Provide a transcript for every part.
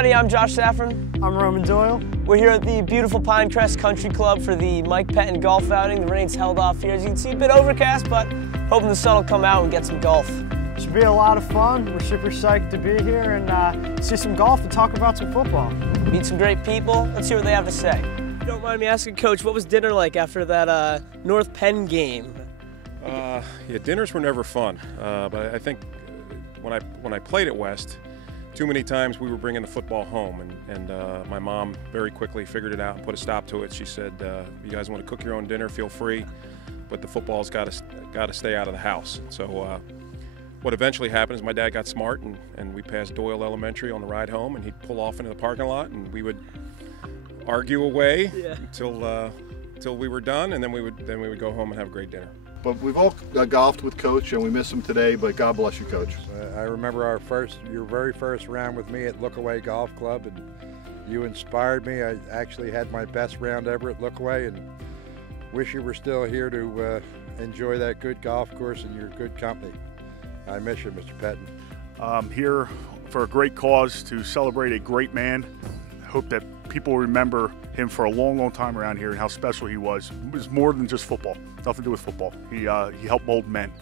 everybody, I'm Josh Safran. I'm Roman Doyle. We're here at the beautiful Pinecrest Country Club for the Mike Pettine golf outing. The rain's held off here. As you can see, a bit overcast, but hoping the sun will come out and get some golf. Should be a lot of fun. We're super psyched to be here and see some golf and talk about some football. Meet some great people. Let's hear what they have to say. If you don't mind me asking, Coach, what was dinner like after that North Penn game? Yeah, dinners were never fun, but I think when I played at West, too many times we were bringing the football home, and my mom very quickly figured it out and put a stop to it. She said, "If you guys want to cook your own dinner, feel free, but the football's got to stay out of the house." So what eventually happened is my dad got smart, and we passed Doyle Elementary on the ride home, and he'd pull off into the parking lot, and we would argue away until we were done, and then we would go home and have a great dinner. But we've all golfed with Coach, and we miss him today, but God bless you, Coach. I remember your very first round with me at Lookaway Golf Club, and you inspired me. I actually had my best round ever at Lookaway, and wish you were still here to enjoy that good golf course and your good company. I miss you, Mr. Pettine. I'm here for a great cause to celebrate a great man. I hope that people remember him for a long, long time around here and how special he was. It was more than just football, nothing to do with football. He helped mold men,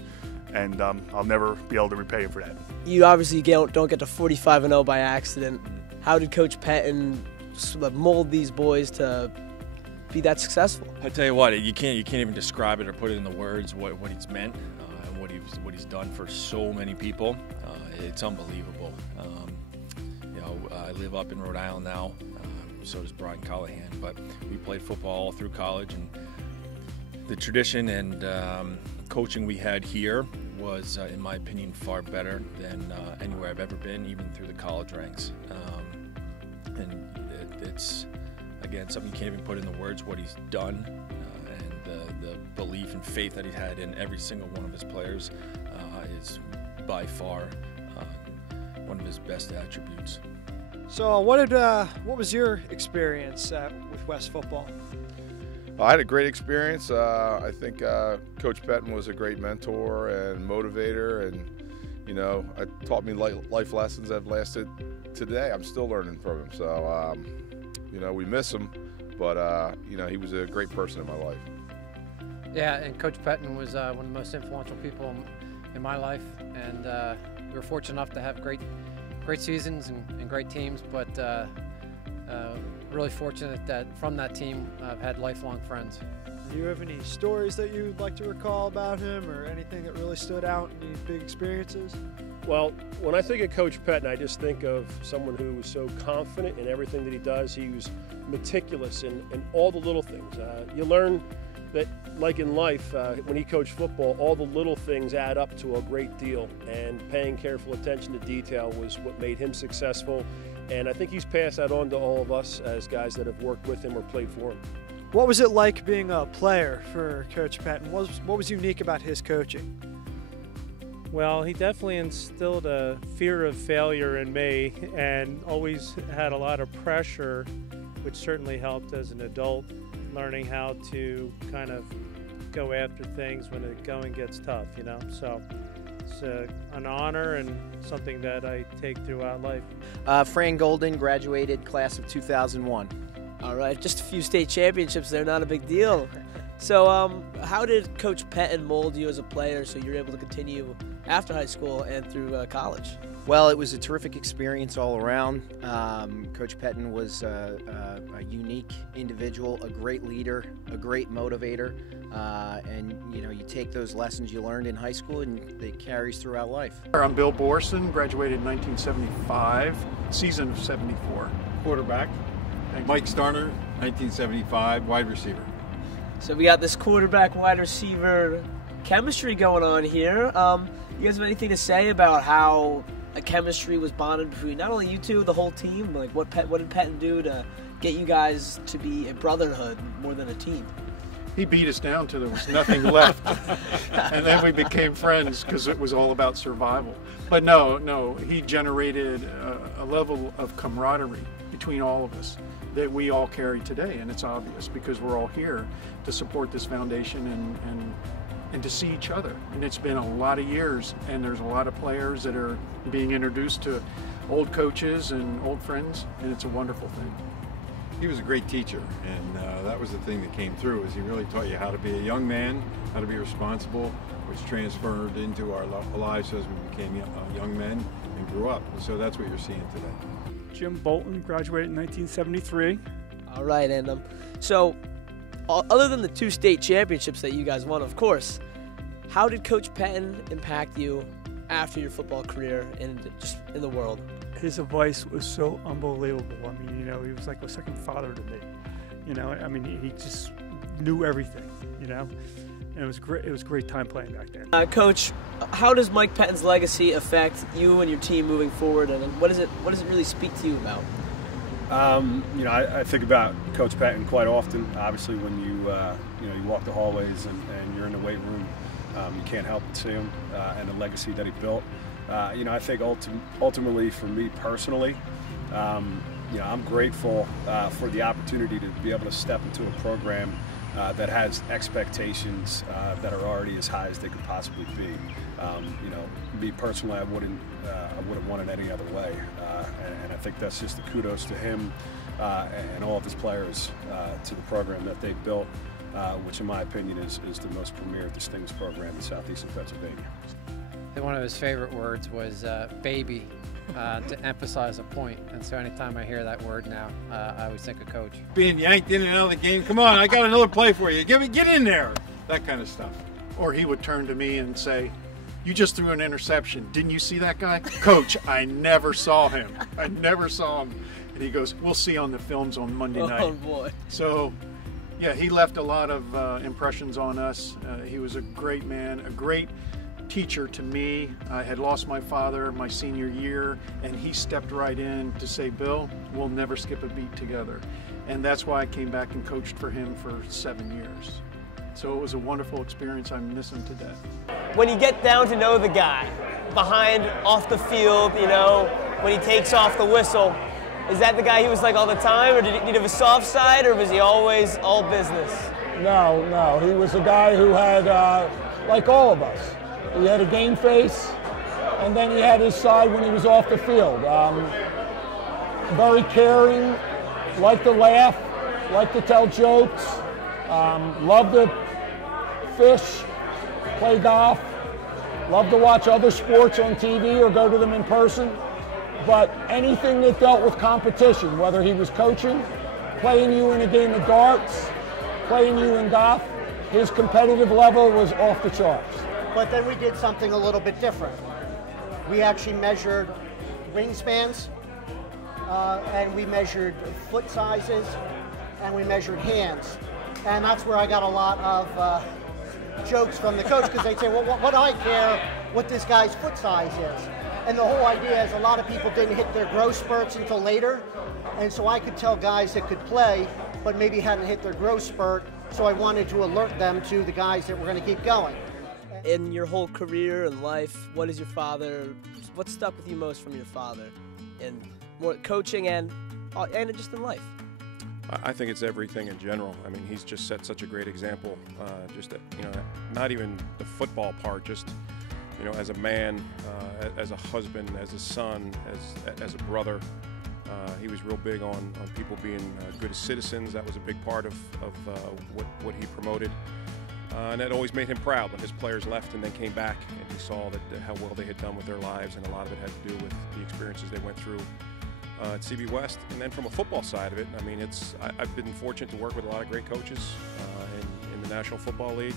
and I'll never be able to repay him for that. You obviously don't get to 45-0 by accident. How did Coach Pettine mold these boys to be that successful? I tell you what, you can't even describe it or put it into words what he's meant and what he's done for so many people. It's unbelievable. I live up in Rhode Island now. So does Brian Callahan, but we played football all through college, and the tradition and coaching we had here was, in my opinion, far better than anywhere I've ever been, even through the college ranks. And it's, again, something you can't even put into words what he's done, and the belief and faith that he had in every single one of his players is by far one of his best attributes. So what was your experience with West football? I had a great experience. I think Coach Pettine was a great mentor and motivator, and it taught me life lessons that have lasted today. I'm still learning from him. So we miss him, but he was a great person in my life. Yeah, and Coach Pettine was one of the most influential people in my life, and we were fortunate enough to have great seasons and great teams, but really fortunate that from that team I've had lifelong friends. Do you have any stories that you'd like to recall about him, or anything that really stood out in these big experiences? Well, when I think of Coach Pettine, I just think of someone who was so confident in everything that he does. He was meticulous in all the little things. You learn that, like in life, when he coached football, all the little things add up to a great deal, and paying careful attention to detail was what made him successful, and I think he's passed that on to all of us as guys that have worked with him or played for him. What was it like being a player for Coach Pettine? What was unique about his coaching? Well, he definitely instilled a fear of failure in me, and always had a lot of pressure, which certainly helped as an adult, learning how to kind of go after things when the going gets tough, So it's an honor and something that I take throughout life. Fran Golden graduated class of 2001. All right, just a few state championships there, not a big deal. So how did Coach Pettine mold you as a player so you're able to continue after high school and through college? Well, it was a terrific experience all around. Coach Pettine was a unique individual, a great leader, a great motivator, and you take those lessons you learned in high school and it carries throughout life. I'm Bill Borson, graduated in 1975, season of 74. Quarterback. Mike Starner, 1975, wide receiver. So we got this quarterback, wide receiver chemistry going on here. You guys have anything to say about how a chemistry was bonded between not only you two, the whole team? Like what did Pettine do to get you guys to be a brotherhood more than a team? He beat us down till there was nothing left, and then we became friends because it was all about survival. But no, he generated a level of camaraderie between all of us that we all carry today, and it's obvious because we're all here to support this foundation and to see each other. And it's been a lot of years, and there's a lot of players that are being introduced to old coaches and old friends, and it's a wonderful thing. He was a great teacher, and that was the thing that came through, is he really taught you how to be a young man, how to be responsible, which transferred into our lives as we became young men and grew up. So that's what you're seeing today. Jim Bolton graduated in 1973. All right, and so other than the 2 state championships that you guys won, of course, how did Coach Pettine impact you after your football career and just in the world? His advice was so unbelievable. I mean, you know, he was like a second father to me. You know, I mean, he just knew everything, you know, and it was great. It was a great time playing back then. Coach, how does Mike Pettine's legacy affect you and your team moving forward, and what does it really speak to you about? You know, I think about Coach Pettine quite often. Obviously, when you you walk the hallways and you're in the weight room, you can't help but see him and the legacy that he built. You know, I think ultimately for me personally, you know, I'm grateful for the opportunity to be able to step into a program that has expectations that are already as high as they could possibly be. You know, me personally, I wouldn't want it any other way, and I think that's just the kudos to him and all of his players to the program that they've built, which in my opinion is the most premier distinguished program in southeastern Pennsylvania. One of his favorite words was baby, to emphasize a point, and so anytime I hear that word now, I always think of Coach. Being yanked in and out of the game, come on, I got another play for you, get in there, that kind of stuff. Or he would turn to me and say, "You just threw an interception. Didn't you see that guy?" "Coach, I never saw him. I never saw him." And he goes, "We'll see on the films on Monday night." Oh, boy. So, yeah, he left a lot of impressions on us. He was a great man, a great teacher to me. I had lost my father my senior year, and he stepped right in to say, "Bill, we'll never skip a beat together." And that's why I came back and coached for him for 7 years. So it was a wonderful experience. I miss him to death. When you get down to know the guy, behind, off the field, you know, when he takes off the whistle, is that the guy he was like all the time, or did he have a soft side, or was he always all business? No, he was a guy who had, like all of us, he had a game face, and then he had his side when he was off the field. Very caring, liked to laugh, liked to tell jokes, loved to fish, play golf, loved to watch other sports on TV or go to them in person. But anything that dealt with competition, whether he was coaching, playing you in a game of darts, playing you in golf, his competitive level was off the charts. But then we did something a little bit different. We actually measured wingspans, and we measured foot sizes, and we measured hands. And that's where I got a lot of jokes from the coach, because they'd say, "Well, what do I care what this guy's foot size is?" And the whole idea is a lot of people didn't hit their growth spurts until later, and so I could tell guys that could play, but maybe hadn't hit their growth spurt, so I wanted to alert them to the guys that were going to keep going. In your whole career and life, what what stuck with you most from your father in more coaching and just in life? I think it's everything in general. I mean, he's just set such a great example. Just you know, not even the football part, just you know, as a man, as a husband, as a son, as a brother. He was real big on people being good citizens. That was a big part of what he promoted. And that always made him proud when his players left and then came back, and he saw that how well they had done with their lives, and a lot of it had to do with the experiences they went through at CB West. And then from a football side of it, I mean, I've been fortunate to work with a lot of great coaches in the National Football League,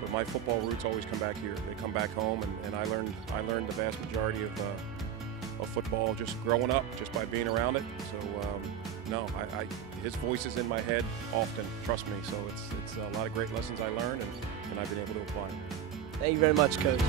but my football roots always come back here. They come back home, and I learned the vast majority of football just growing up, just by being around it. So no, his voice is in my head often, trust me. So it's a lot of great lessons I learned, and I've been able to apply. Thank you very much, Coach.